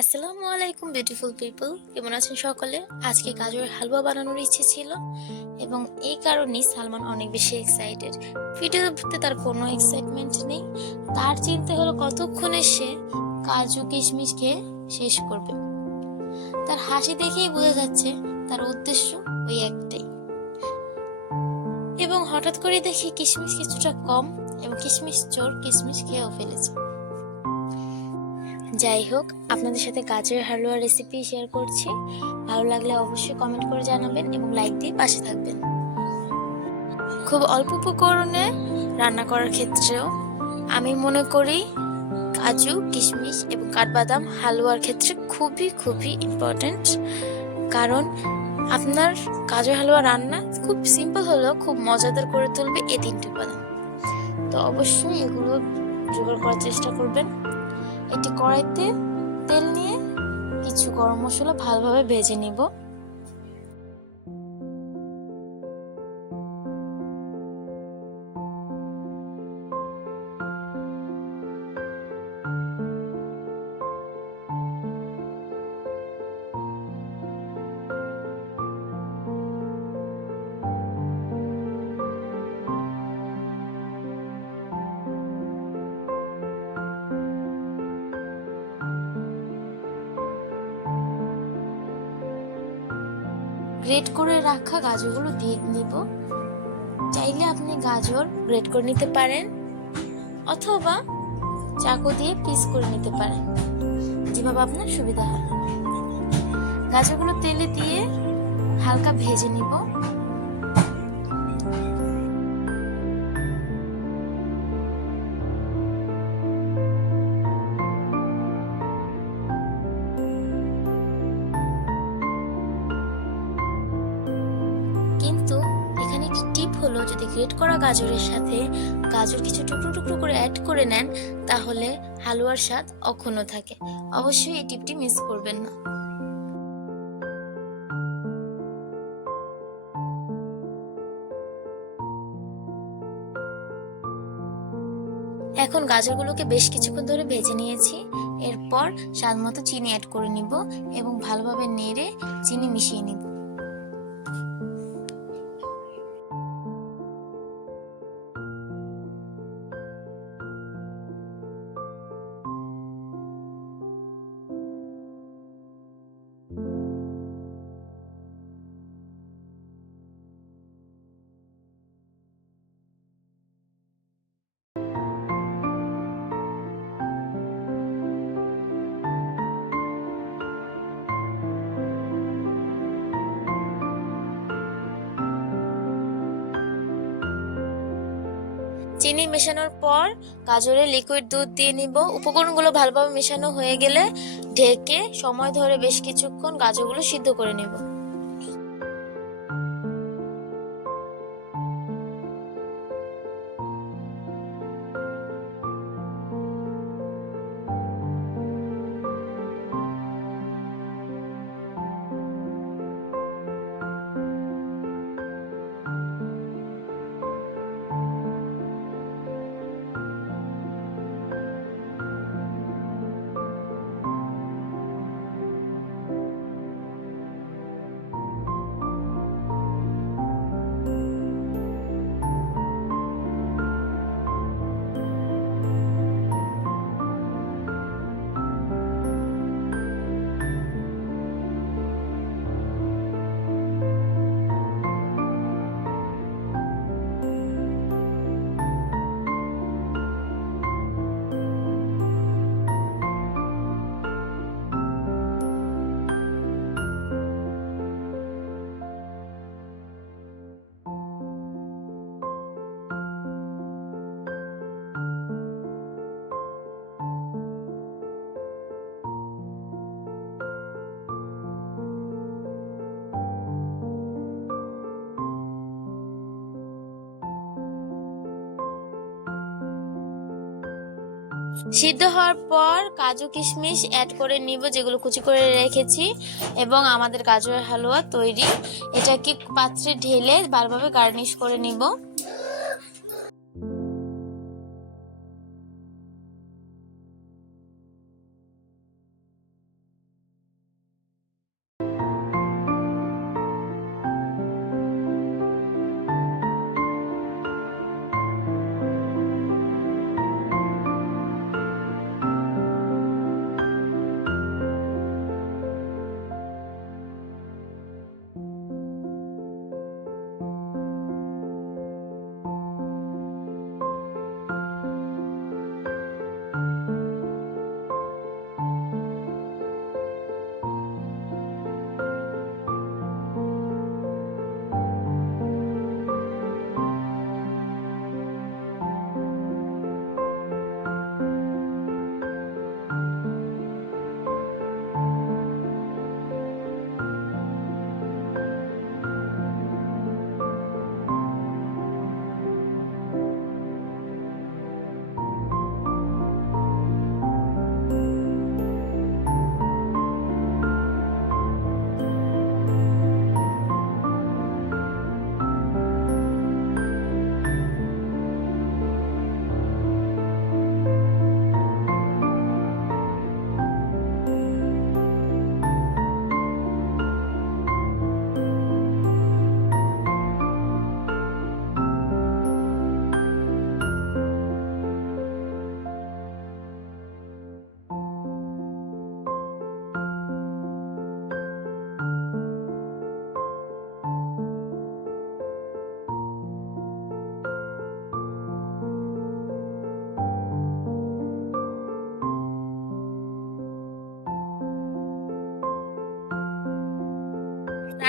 আসসালামু আলাইকুম beautiful people কেমন আছেন সকলে? আজকে গাজরের হালুয়া বানানোর ইচ্ছে ছিল এবং এই কারণেই সালমান অনেক বেশি এক্সাইটেড ভিডিওতে তার কোনো এক্সাইটমেন্ট নেই। তার চিন্তা হলো কতক্ষণে সে কাজু কিশমিশ খেয়ে শেষ করবে। তার হাসি দেখেই বোঝা যাচ্ছে তার উদ্দেশ্য ওই একটাই। এবং হঠাৎ করে দেখি কিশমিশ কিছুটা কম এবং কিশমিশ চোর কিশমিশ খেয়েও ফেলেছে। যাই হোক, আপনাদের সাথে গাজরের হালুয়া রেসিপি শেয়ার করছি। ভালো লাগলে অবশ্যই কমেন্ট করে জানাবেন এবং লাইক দিয়ে পাশে থাকবেন। খুব অল্প উপকরণে রান্না করার ক্ষেত্রেও আমি মনে করি কাজু, কিশমিশ এবং কাঠবাদাম হালুয়ার ক্ষেত্রে খুবই খুবই ইম্পর্ট্যান্ট কারণ আপনার কাজু হালুয়া রান্না খুব সিম্পল হলেও খুব মজাদার করে তুলবে এই তিনটি উপাদান। তো অবশ্যই এগুলো জোগাড় করার চেষ্টা করবেন। একটি কড়াইতে তেল নিয়ে কিছু গরম মশলা ভালোভাবে ভেজে নিব। গ্রেট করে রাখা গাজরগুলো দিয়ে নিব। চাইলে আপনি গাজর গ্রেট করে নিতে পারেন, অথবা চাকু দিয়ে পিস করে নিতে পারেন। যেভাবে আপনার সুবিধা হয়। গাজরগুলো তেলে দিয়ে হালকা ভেজে নিব। যদি গ্রেট করা গাজরের সাথে গাজর কিছু টুকরো টুকরো করে অ্যাড করে নেন, তাহলে হালুয়ার স্বাদ অক্ষুণ্ণ থাকে। অবশ্যই এই টিপটি মিস করবেন না। এখন গাজরগুলোকে বেশ কিছুক্ষণ ধরে ভেজে নিয়েছি। এরপর স্বাদ মতো চিনি অ্যাড করে নিব এবং ভালোভাবে নেড়ে চিনি মিশিয়ে নিব। চিনি মেশানোর পর গাজরের লিকুইড দুধ দিয়ে নিব। উপকরণগুলো ভালোভাবে মেশানো হয়ে গেলে ঢেকে সময় ধরে বেশ কিছুক্ষণ গাজরগুলো সিদ্ধ করে নেব। সিদ্ধ হওয়ার পর কাজু কিশমিশ অ্যাড করে নিব, যেগুলো কুচি করে রেখেছি, এবং আমাদের কাজুর হালুয়া তৈরি। এটাকে পাত্রে ঢেলে ভালোভাবে গার্নিশ করে নিব।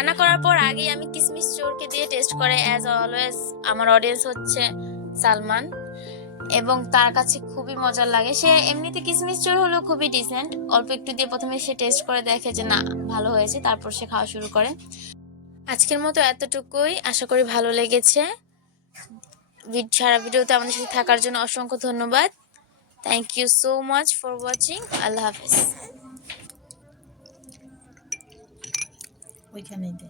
রান্না করার পর আগেই আমি কিসমিস চোরকে দিয়ে টেস্ট করে অ্যাজ অলওয়েজ আমার অডিয়েন্স হচ্ছে সালমান। এবং তার কাছে খুবই মজার লাগে। সে এমনিতে কিসমিস চোর হলো খুবই ডিসেন্ট অল্প একটু দিয়ে প্রথমে সে টেস্ট করে দেখে যে, না, ভালো হয়েছে। তারপর সে খাওয়া শুরু করে। আজকের মতো এতটুকুই। আশা করি ভালো লেগেছে। সারা ভিডিওতে আমাদের সাথে থাকার জন্য অসংখ্য ধন্যবাদ। Thank you so much for watching আল্লাহ হাফেজ। ওইখানেই দে